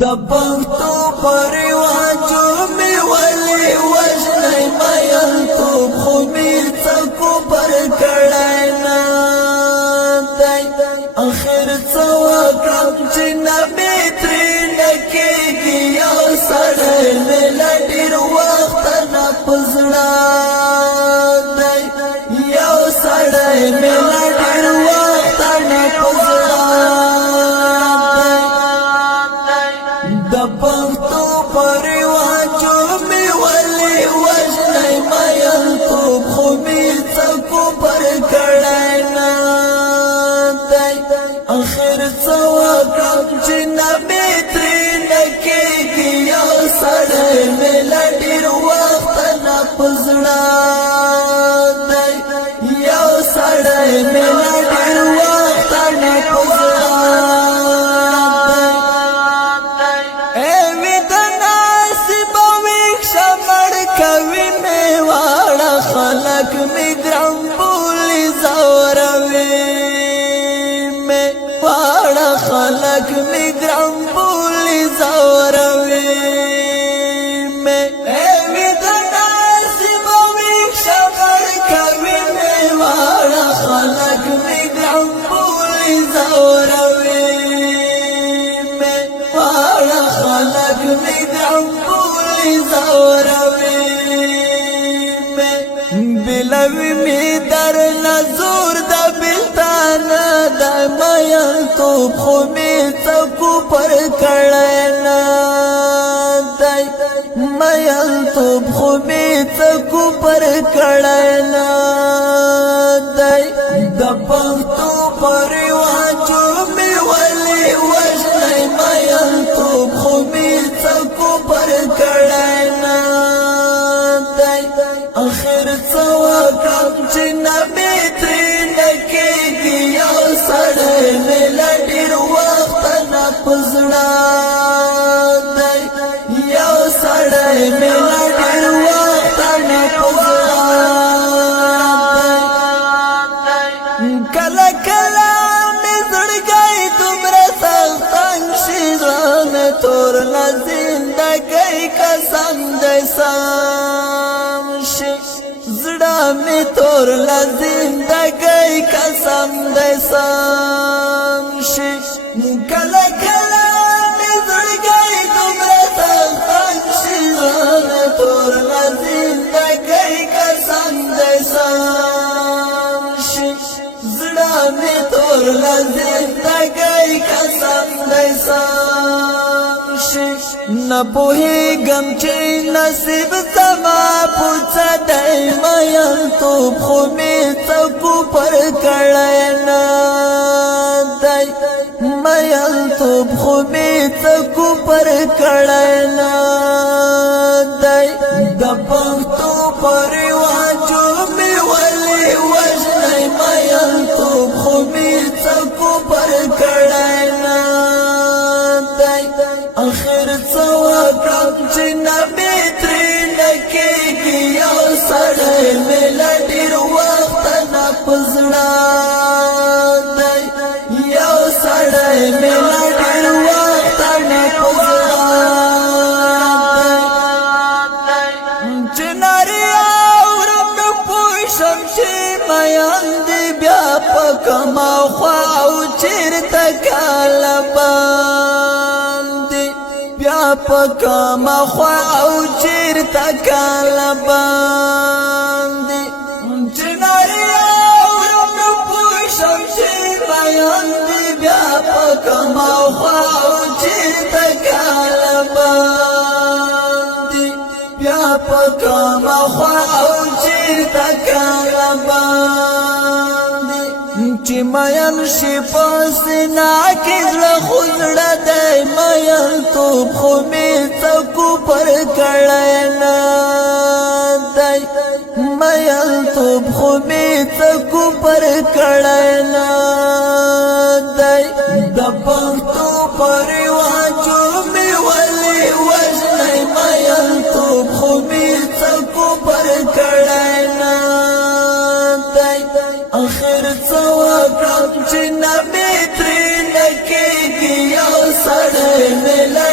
د پښتو پرواجو می ولې وژنې مېل توب خو می څکو پر کړای نه دی اخر څو کړم چې نبی ترې نکېږي یو سړی مې له ډېر وخت نه پزړه دی یو سړی مې له ډېر وخت نه پزړه د پښتو پرواجو می ولې وژنې مېل توب خو می څکو پر کړای نه دی اخر څو کړم چې نبی ترې نکېږي یو سړی مې له ډېر وخت نه پزړه دی یو سړی مې له ډېر وخت نه پزړه خلق می ګرام بولی زوروي می واړه خلق می ګرام بولی زوروي می می د نصیب می شمر کوي می واړه خلق می ګرام بولی زوروي می واړه خلق می ګرام بولی زوروي بلوی می در نزور دا بلتان دا مېل توب خو می څکو پر کړای نه دی مېل توب خو می څکو پر کړای نه دی د پښتو پرواجو می ولې وژنې مېل توب خو می څکو پر کړای نه دی اخر څو کړم چې نبی ترې نکېږي یو سړی مې له ډېر وخت نه پزړه دی یو سړی مې له ډېر وخت نه پزړه دی کله کله مې زړګی دومره سخت تنګ شي زړه مې تور له زندګۍ قسم دی سم شي زړه می تور له زندګۍ قسم دی سم شي کله کله می زړګی دومره سخت تنګ شي زړه می تور له زندګۍ قسم دی سم شي زړه می تور له زندګۍ قسم دی سم شي نه پوهېږم چې نصیب زما پوڅه دی مېل توب خو می څکو پر کړای نه دی مېل توب خو می څکو پر کړای نه دی د پښتو پرواجو می ولې وژنې مېل توب خو می څکو پر کړای نه دی اخر څو کړم چې نبی ترې نکېږي یو سړی مې له ډېر وخت نه پزړه دی یو سړی مې له ډېر وخت نه پزړه دی چې نارې اورم نو پوه شم چې مین دي بیا په کومه خوا او چېرته کاله پکا مخوا او چیرتا کالا باندی جناری آورم نو پوشم چی بیان دی بیا پکا مخوا او چیرتا کالا باندی بیا پکا مخوا او چیرتا کالا باندی چی مین شی پاسنا کی زړه خو زړه دی مېل توب خو می څکو پر کړای نه دی مېل توب خو می څکو پر کړای نه دی د پښتو پرواجو می ولې وژنې مېل توب خو می څکو پر کړای نه دی اخر څو کړم چې نبی ترې نکېږي یو سړی مې له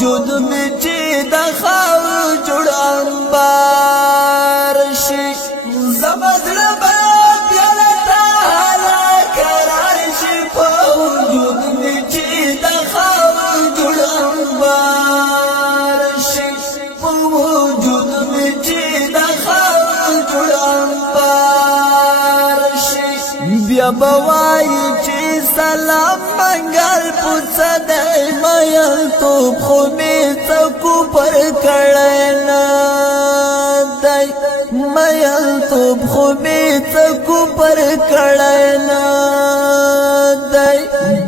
وجود می چې د خاورو جوړ انبار شي زما زړه به بیا له تعالی قرار شي په وجود می چې د خاورو جوړ انبار شي په وجود می چې د خاورو جوړ انبار شي بیا به وایي چې سلام منګل پوڅه دی میلتوب خو مې څکو پر کړی نه دی میلتوب خو مې څکو پر کړی نه دی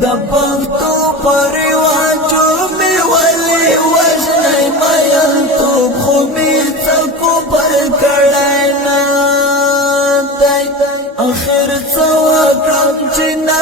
د پښتو په رواجو مې ولې وژنی میلتوب خو مې څکو پر کړی نه دی اخر څه وکړم چې نه